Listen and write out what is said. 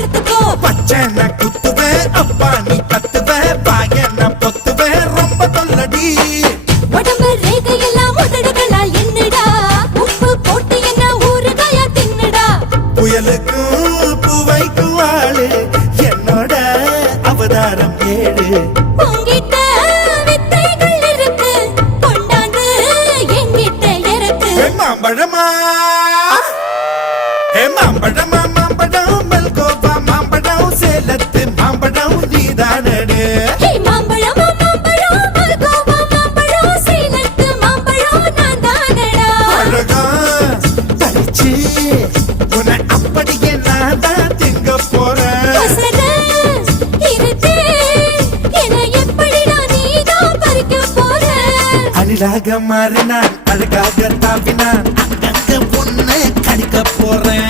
அறுத்துக்கோ. பச்சனை குத்துவேன் அப்பா நீ கத்துவேன் பாயன பொத்துவேன் ரொம்ப தொல்லடி. உடம்பு ரேகையெல்லாம் உதடுகளால் என்னடா உப்பு போட்டு என்ன ஊறுகாயா தின்னுடா. புயலுக்கும் பூவைக்கும் ஆளு என்னோட அவதாரம் ஏழு. உங்கிட்ட வித்தைகள் இருக்கு கொண்டாந்து எங்கிட்ட இருக்கு. மாம்பழமா மாம்பழமா மாம்பழம் மல்கோவா மாம்பழம் சேலத்து மாம்பழம் நீதானே. மாம்பழம் மாம்பழம் மல்கோவா மாம்பழம் சேலத்து மாம்பழம் நான் தானடா. அழகா பறிச்சு உன்னை அப்படியே நான் தான் திங்க போறேன். அழகாக மாறினான் அழகாக தாவினான் அங்கங்க பொண்ணு கடிக்க போறேன்.